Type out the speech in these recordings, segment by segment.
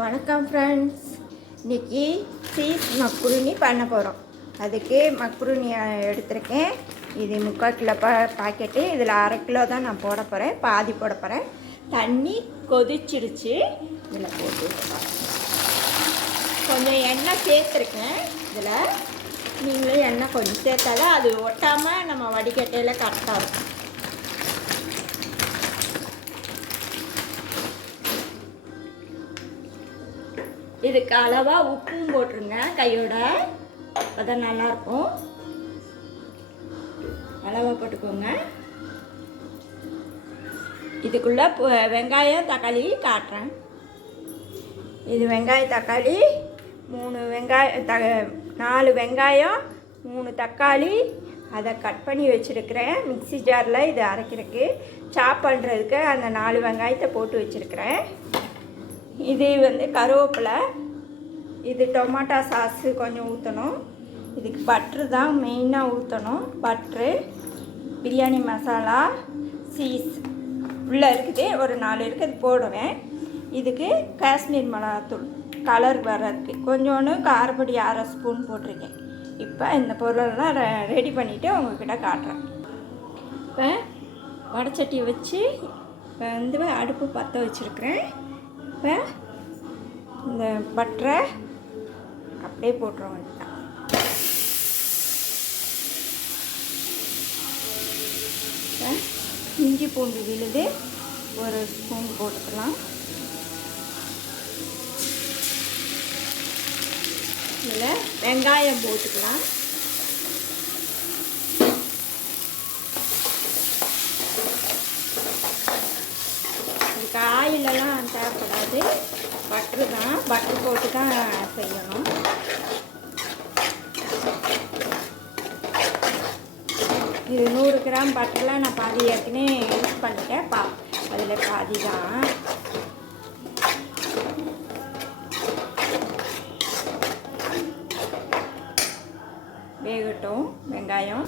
வணக்கம் ஃப்ரெண்ட்ஸ். இன்றைக்கி cheese macaroni பண்ண போகிறோம். அதுக்கு மக்ருனி எடுத்திருக்கேன். இது 3/4 கிலோ பாக்கெட்டு. இதில் 1/2 கிலோ தான் நான் போட போகிறேன், பாதி போட போகிறேன். தண்ணி கொதிச்சிடுச்சு. இதில் போட்டு கொஞ்சம் எண்ணெய் சேர்த்துருக்கேன். இதில் நீங்களும் எண்ணெய் கொஞ்சம் சேர்த்தாதான் அது ஒட்டாமல் நம்ம வடிகட்டையில் கரெக்டாக இருக்கும். இதுக்கு அளவாக உப்பும் போட்டுருங்க கையோட, அப்போதான் நல்லாயிருக்கும். அளவாக போட்டுக்கோங்க. இதுக்குள்ளே வெங்காயம் தக்காளி காட்டுறேன். இது வெங்காயம் தக்காளி 4 வெங்காயம் 3 தக்காளி அதை கட் பண்ணி வச்சுருக்கிறேன். மிக்ஸி ஜாரில் இது அரைக்கிறதுக்கு சாப் பண்ணுறதுக்கு அந்த 4 வெங்காயத்தை போட்டு வச்சுருக்கிறேன். இது கருவேப்பிலை. இது டொமாட்டோ சாஸு கொஞ்சம் ஊற்றணும். இதுக்கு பட்ரு தான் மெயினாக ஊற்றணும். பட்ரு, பிரியாணி மசாலா, சீஸ் உள்ளே இருக்குது, ஒரு 4 இருக்குது போடுவேன். இதுக்கு காஷ்மீர் மிளகாத்தூள் கலர் வர்றதுக்கு கொஞ்சோன்னு காரப்பொடி 1/2 ஸ்பூன் போட்டிருக்கேன். இப்போ இந்த பொருளெல்லாம் ரெடி பண்ணிவிட்டு உங்கள்கிட்ட காட்டுறேன். இப்போ வடைச்சட்டியை வச்சு இப்போ அடுப்பு பற்ற வச்சுருக்கிறேன். இப்போ இந்த பட்டரை அப்படியே போட்டுற வேண்டியதான். இஞ்சி பூண்டு விழுது 1 ஸ்பூன் போட்டுக்கலாம். இதில் வெங்காயம் போட்டுக்கலாம். இதுக்கு ஆயிலெல்லாம் தேவைப்படாது, பட்ரு தான். பட்ரு போட்டு தான் செய்யணும். இது 100 கிராம் பட்டரில் நான் பாதி ஏற்கனவே யூஸ் பண்ணிட்டேன். அதில் பாதி தான். வேகட்டும் வெங்காயம்.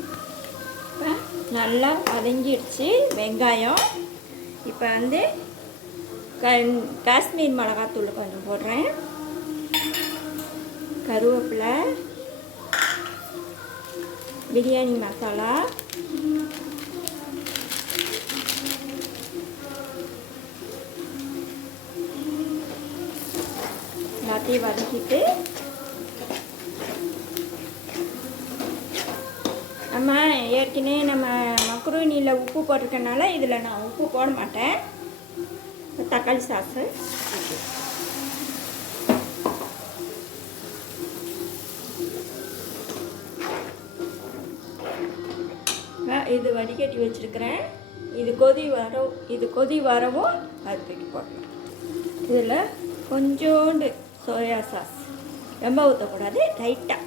இப்போ நல்லா வதங்கிடுச்சு வெங்காயம். இப்போ காஷ்மீர் மிளகாத்தூள் கொஞ்சம் போடுறேன். கருவேப்பிலை, பிரியாணி மசாலா, எல்லாத்தையும் வதக்கிட்டு நம்ம ஏற்கனவே மக்ருனியில் உப்பு போட்டிருக்கனால இதில் நான் உப்பு போட மாட்டேன். தக்காளி சாஸு இது வடிகட்டி வச்சுருக்கிறேன். இது கொதி வரவும் அது தூக்கி போடலாம். இதில் கொஞ்சோண்டு சோயா சாஸ், ரொம்ப ஊற்றக்கூடாது, லைட்டாக.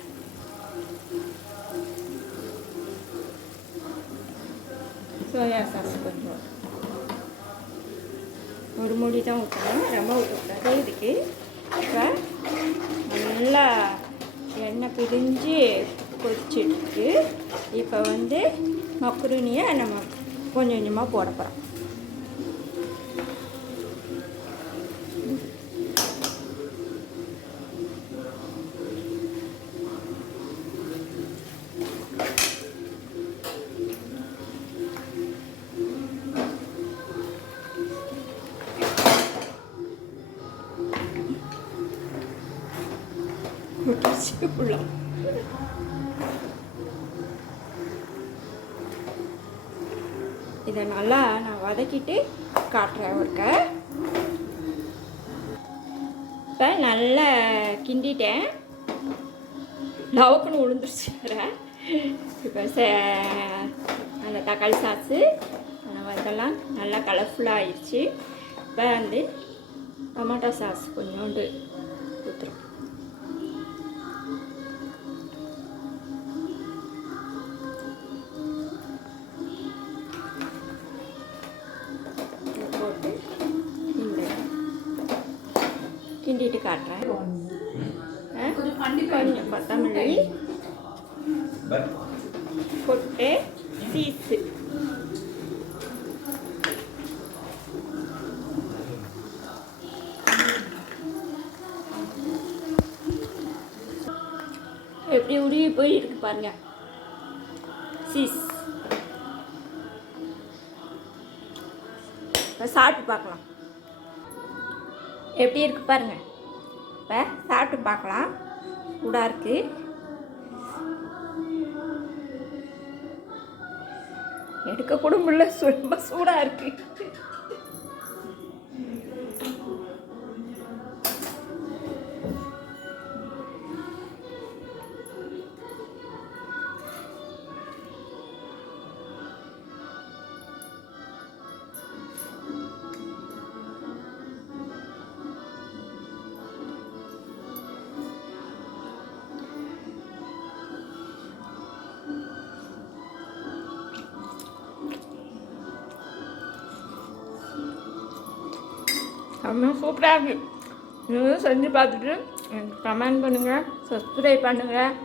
சோயா சாஸ் கொஞ்சம் ஒரு மூடி தான் ஊற்றணும், ரொம்ப ஊற்றக்கூடாது. இதுக்கு இப்போ நல்லா எண்ணெய் பிரிஞ்சு கொதிச்சுட்டு இப்போ மக்ருனியை நம்ம கொஞ்சம் கொஞ்சமாக போட போகிறோம். இதை நல்லா நான் வதக்கிட்டு காட்டுறேன் ஒருக்க. இப்போ நல்லா கிண்டிட்டேன். லவக்குன்னு உளுந்துருச்சு வேற. இப்போ அந்த தக்காளி சாஸு இதெல்லாம் நல்லா கலர்ஃபுல்லாக ஆயிடுச்சு. இப்போ டொமாட்டோ சாஸ் கொஞ்சோண்டு ஊற்றுறோம். கிண்டிட்டு காட்டுறேன். கொஞ்சம் கொத்தமல்லி போட்டு சீஸு எப்படி உருவி போய் இருக்கு பாருங்க. சீஸ் சாப்பிட்டு பார்க்கலாம் எப்படி இருக்கு பாருங்க. இப்போ சாப்பிட்டு பார்க்கலாம். சூடாக இருக்குது. எடுக்க கூட முடியல, ரொம்ப சூடாக இருக்கு. ரொம்ப சூப்பராக இருக்குது. நீங்களும் செஞ்சு பார்த்துட்டு எனக்கு கமெண்ட் பண்ணுங்கள், சப்ஸ்கிரைப் பண்ணுங்கள்.